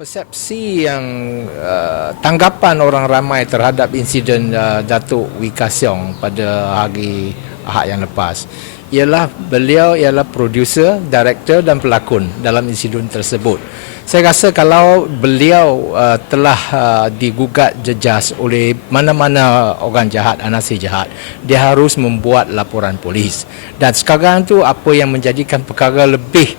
Persepsi yang uh, tanggapan orang ramai terhadap insiden uh, Datuk Wika Siong pada hari Ahad yang lepas ialah beliau ialah producer, director dan pelakon dalam insiden tersebut. Saya rasa kalau beliau uh, telah uh, digugat jejas oleh mana-mana orang jahat, anasi jahat, dia harus membuat laporan polis. Dan sekarang tu apa yang menjadikan perkara lebih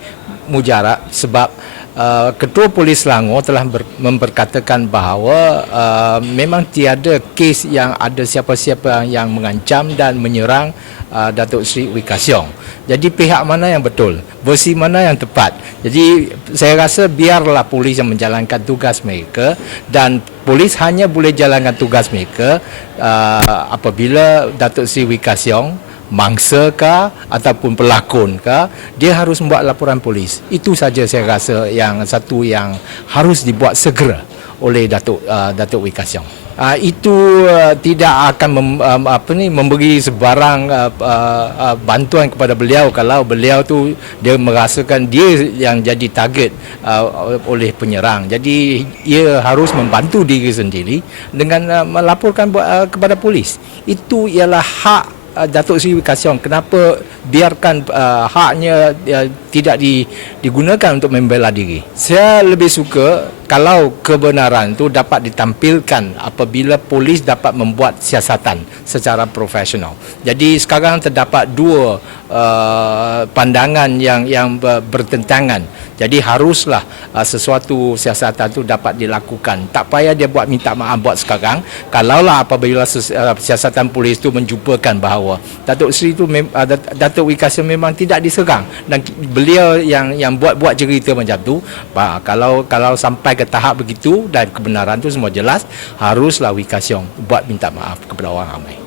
mujarab sebab Uh, Ketua Polis Selangor telah ber, memperkatakan bahawa uh, memang tiada kes yang ada siapa-siapa yang mengancam dan menyerang uh, Datuk Seri Wika Siong. Jadi pihak mana yang betul? Versi mana yang tepat? Jadi saya rasa biarlah polis yang menjalankan tugas mereka dan polis hanya boleh jalankan tugas mereka uh, apabila Datuk Seri Wika Siong mangsa kah ataupun pelakon kah dia harus membuat laporan polis itu saja saya rasa yang satu yang harus dibuat segera oleh Datuk uh, Datuk Wika Siong. Uh, itu uh, tidak akan mem, um, apa ni memberi sebarang uh, uh, uh, bantuan kepada beliau kalau beliau tu dia merasakan dia yang jadi target uh, oleh penyerang. Jadi ia harus membantu diri sendiri dengan uh, melaporkan uh, kepada polis. Itu ialah hak uh, Datuk Seri Wika Siong kenapa biarkan uh, haknya uh, tidak di, digunakan untuk membela diri. Saya lebih suka kalau kebenaran itu dapat ditampilkan apabila polis dapat membuat siasatan secara profesional. Jadi sekarang terdapat dua uh, pandangan yang yang bertentangan. Jadi haruslah uh, sesuatu siasatan itu dapat dilakukan. Tak payah dia buat minta maaf buat sekarang. Kalaulah apabila uh, siasatan polis itu menjumpakan bahawa Datuk Seri itu uh, Datuk Wikasa memang tidak diserang dan beliau yang yang buat-buat cerita macam tu, bah, kalau kalau sampai ke tahap begitu dan kebenaran tu semua jelas, haruslah Wika Siong buat minta maaf kepada orang ramai.